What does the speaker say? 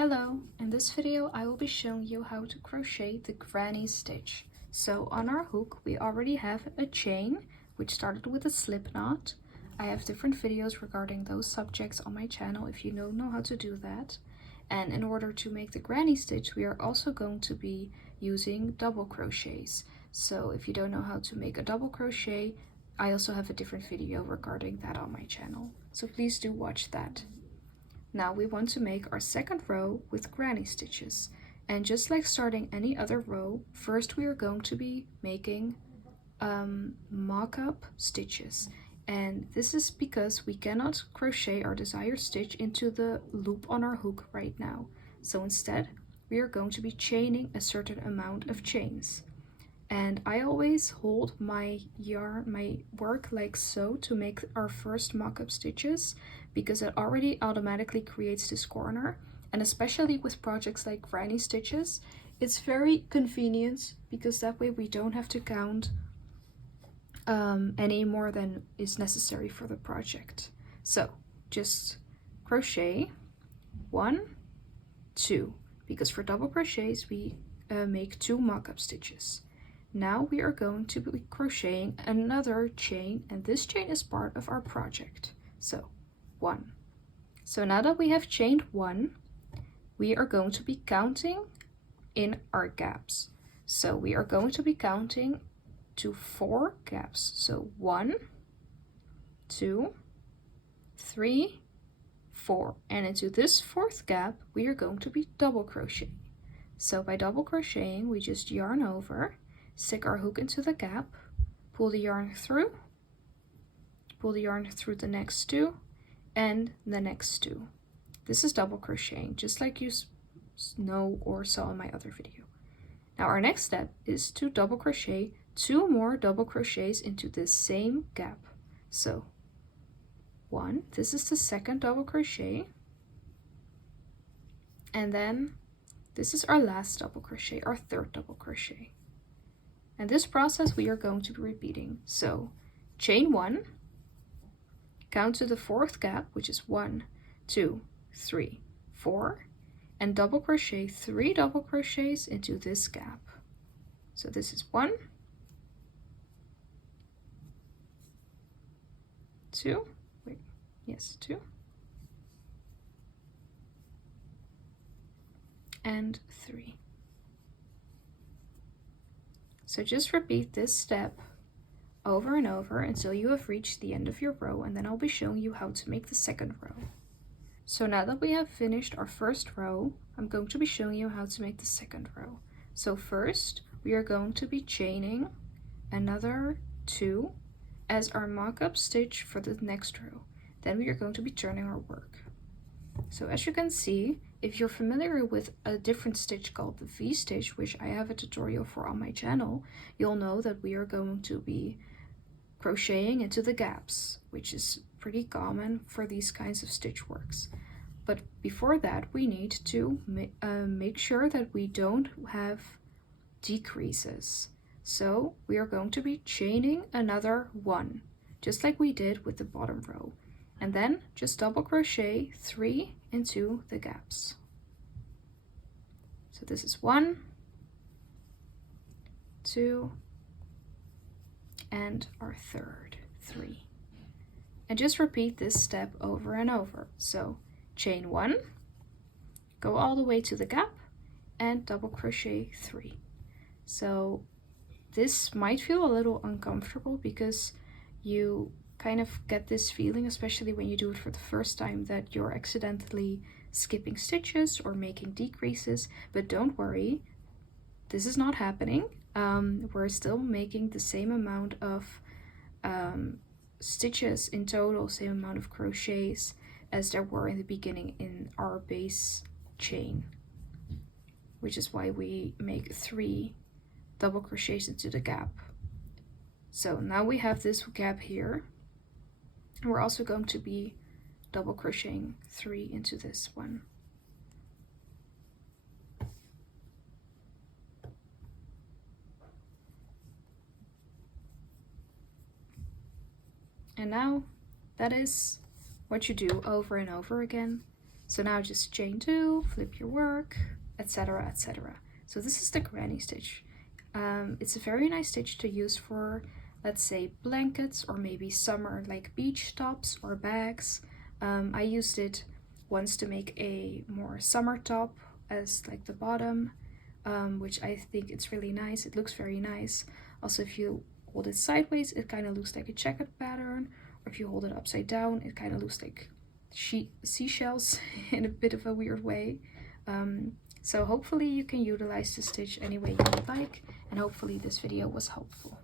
Hello, in this video I will be showing you how to crochet the granny stitch. So on our hook we already have a chain which started with a slip knot. I have different videos regarding those subjects on my channel if you don't know how to do that. And in order to make the granny stitch we are also going to be using double crochets. So if you don't know how to make a double crochet, I also have a different video regarding that on my channel. So please do watch that. Now we want to make our second row with granny stitches, and just like starting any other row, first we are going to be making mock-up stitches, and this is because we cannot crochet our desired stitch into the loop on our hook right now. So instead we are going to be chaining a certain amount of chains. And I always hold my work like so to make our first mock-up stitches, because it already automatically creates this corner. And especially with projects like granny stitches, it's very convenient because that way we don't have to count any more than is necessary for the project. So just crochet 1, 2, because for double crochets we make 2 mock-up stitches. Now we are going to be crocheting another chain, and this chain is part of our project. So 1. So now that we have chained 1, we are going to be counting in our gaps. So we are going to be counting to 4 gaps. So 1, 2, 3, 4. And into this 4th gap, we are going to be double crocheting. So by double crocheting, we just yarn over, stick our hook into the gap, pull the yarn through the next 2 and the next 2. This is double crocheting, just like you know or saw in my other video. Now our next step is to double crochet 2 more double crochets into this same gap. So 1, this is the second double crochet, and then this is our last double crochet, our 3rd double crochet. And this process we are going to be repeating. So chain 1, count to the 4th gap, which is 1, 2, 3, 4, and double crochet 3 double crochets into this gap. So this is 1, 2, 2, and 3. So just repeat this step over and over until you have reached the end of your row, and then I'll be showing you how to make the second row. So now that we have finished our first row, I'm going to be showing you how to make the second row. So first, we are going to be chaining another 2 as our mock-up stitch for the next row. Then we are going to be turning our work. So as you can see, if you're familiar with a different stitch called the V-stitch, which I have a tutorial for on my channel, you'll know that we are going to be crocheting into the gaps, which is pretty common for these kinds of stitch works. But before that, we need to make sure that we don't have decreases. So we are going to be chaining another 1, just like we did with the bottom row. And then just double crochet 3 into the gaps. So this is 1, 2, and our 3rd, 3. And just repeat this step over and over. So chain 1, go all the way to the gap, and double crochet 3. So this might feel a little uncomfortable because you kind of get this feeling, especially when you do it for the first time, that you're accidentally skipping stitches or making decreases, but don't worry, this is not happening. We're still making the same amount of stitches in total, same amount of crochets as there were in the beginning in our base chain, which is why we make 3 double crochets into the gap. So now we have this gap here. We're also going to be double crocheting 3 into this one. And now that is what you do over and over again. So now just chain 2, flip your work, etc, etc. So this is the granny stitch. It's a very nice stitch to use for, let's say, blankets or maybe summer like beach tops or bags. I used it once to make a more summer top as like the bottom, which I think it's really nice. It looks very nice. Also, if you hold it sideways, it kind of looks like a checkered pattern, or if you hold it upside down, it kind of looks like seashells in a bit of a weird way. So hopefully you can utilize the stitch any way you would like, and hopefully this video was helpful.